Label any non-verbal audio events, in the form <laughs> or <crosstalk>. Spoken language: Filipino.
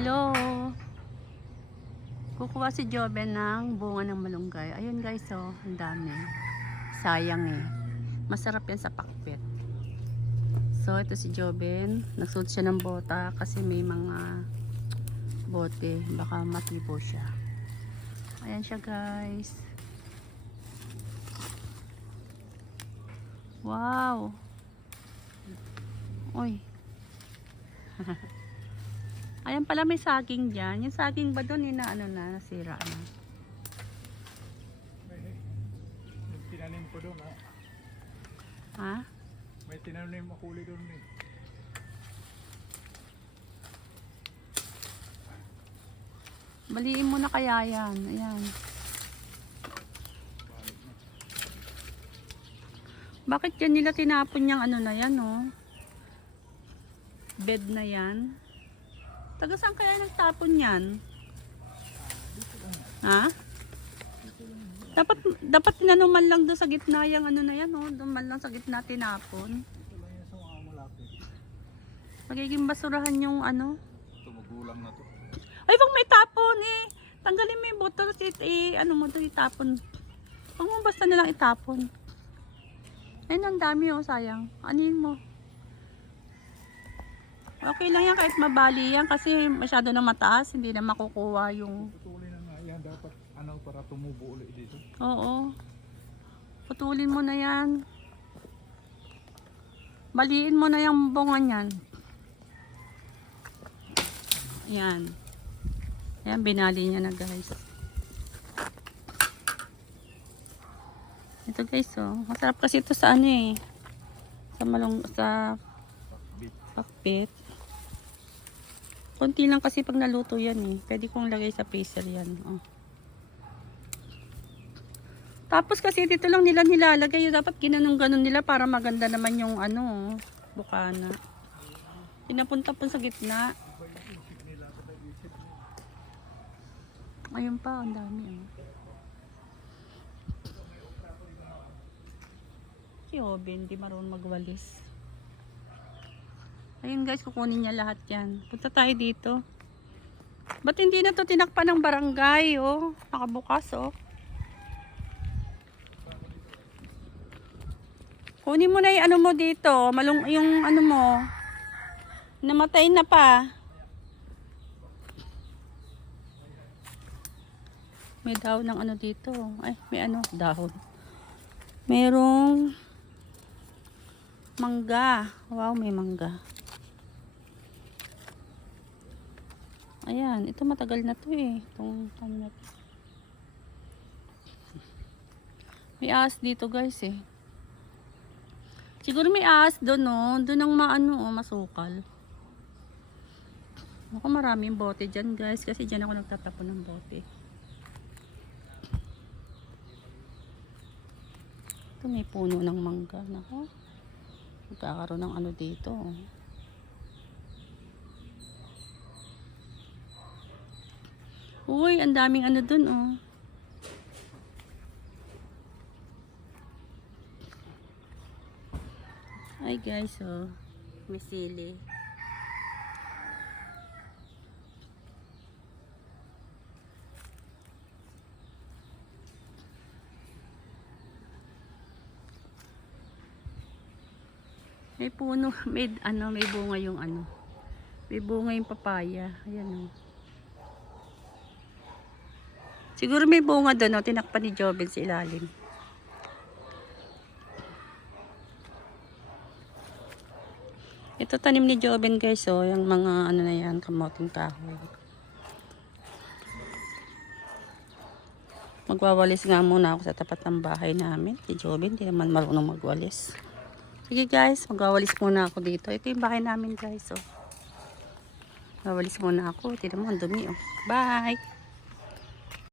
Hello. Kukuha si Joben ng bunga ng malunggay. Ayun guys, oh, ang dami. Sayang eh. Masarap yan sa pakpit. So, ito si Joben. Nagsuot siya ng bota kasi may mga bote. Baka matibo siya. Ayan siya guys. Wow. Uy. <laughs> Pala may saging dyan. Yung saging ba doon ina ano na nasira na? May, may tinanim ko doon ha. Ha? May tinanim ako uli doon eh. Baliin mo na kaya yan. Ayan. Bakit yan nila tinapon yung ano na yan, oh? Bed na yan. Taga saan kaya nagtapon yan? Ha? Dapat dapat nanuman lang doon sa gitna yung ano na yan, oh. Doon man lang sa gitna tinapon. Magiging basurahan yung ano. Ito magulang na to. Ay, wag may tapon eh. Tanggalin mo yung bottle at eh, ano mo to itapon. Huwag mo basta nilang itapon. Ayun, ang dami oh, sayang. Anin mo. Okay lang yan kahit mabali yan kasi masyado na mataas, hindi na makukuha yung... Putulin na nga yan. Dapat ano para tumubo ulit dito. Oo. Putulin mo na yan. Baliin mo na yung bunga niyan. Yan. Yan, binali niya na guys. Ito guys, oh. Masarap kasi ito sa ano eh. Sa malong, sa pakpit. Konti lang kasi pag naluto yan eh. Pwede kong lagay sa freezer yan. Oh. Tapos kasi dito lang nila nilalagay. Dapat ginanong-ganon nila para maganda naman yung ano, bukana. Pinapunta po sa gitna. Ayun pa, ang dami. Oh. Si Oben, di marunong magwalis. Ayun guys, kukunin niya lahat yan. Punta tayo dito. Ba't hindi na to tinakpan ng barangay, oh? Nakabukas, oh. Kunin mo na yung ano mo dito. Malung, yung ano mo. Namatay na pa. May dahon ng ano dito. Ay, may ano, dahon. Merong mangga. Wow, may mangga. Ayan, ito matagal na to eh. Itong ano na to. May ahas dito guys eh. Siguro may ahas doon no. Doon ang maano oh, masukal. Ako maraming bote dyan guys. Kasi dyan ako nagtatapon ng bote. Ito may puno ng mangga. Nako. Magkakaroon ng ano dito. oh. Uy, ang daming ano dun oh. Hi guys, oh. May sili. May puno, <laughs> may ano, may bunga yung ano. May bunga yung papaya. Ayan oh. Siguro may bunga doon, oh. tinakpan ni Jovel sa ilalim. Ito tanim ni Joven guys, oh, yung mga ano na yan, kamoting kahoy. Magwawalis nga muna ako sa tapat ng bahay namin. Si Joven, hindi naman marunong magwalis. Sige guys, magwawalis muna ako dito. Ito yung bahay namin guys, oh. Magwawalis muna ako. Tignan mo, ang dumi, oh. Bye!